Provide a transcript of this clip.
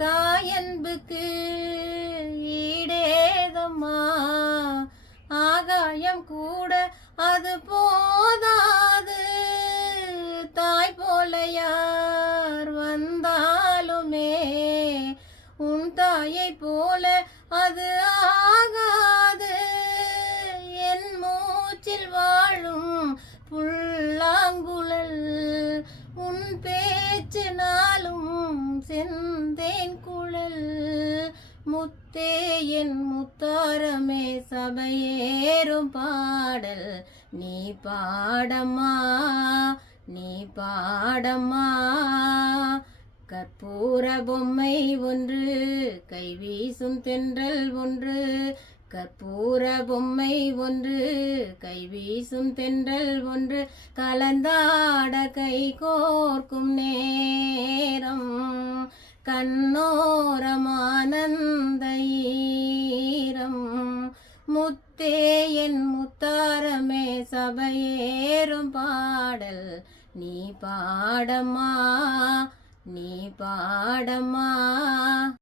தாயன்புக்கு ஈடேதம்மா, ஆகாயம் கூட அது போதாது. தாய் போல யார் வந்தாலுமே உன் தாயை போல அது ஆகாது. என் மூச்சில் வாழும் புல்லாங்குழல் உன் பேச்சு நாளும் செந்தேன் குழல். முத்தே என் முத்தாரமே சபையேறும் பாடல் நீ பாடம்மா, நீ பாடம்மா. கற்பூர பொம்மை ஒன்று, கைவீசும் தென்றல் ஒன்று. கற்பூர பொம்மை ஒன்று, கைவீசும் தென்றல் ஒன்று. கலந்தாட கை கோர்க்கும் நேரம், கண்ணோரம் ஆனந்த ஈரம். முத்தே என் முத்தாரமே சபையேறும் பாடல் நீ பாடம்மா, நீ பாடம்மா.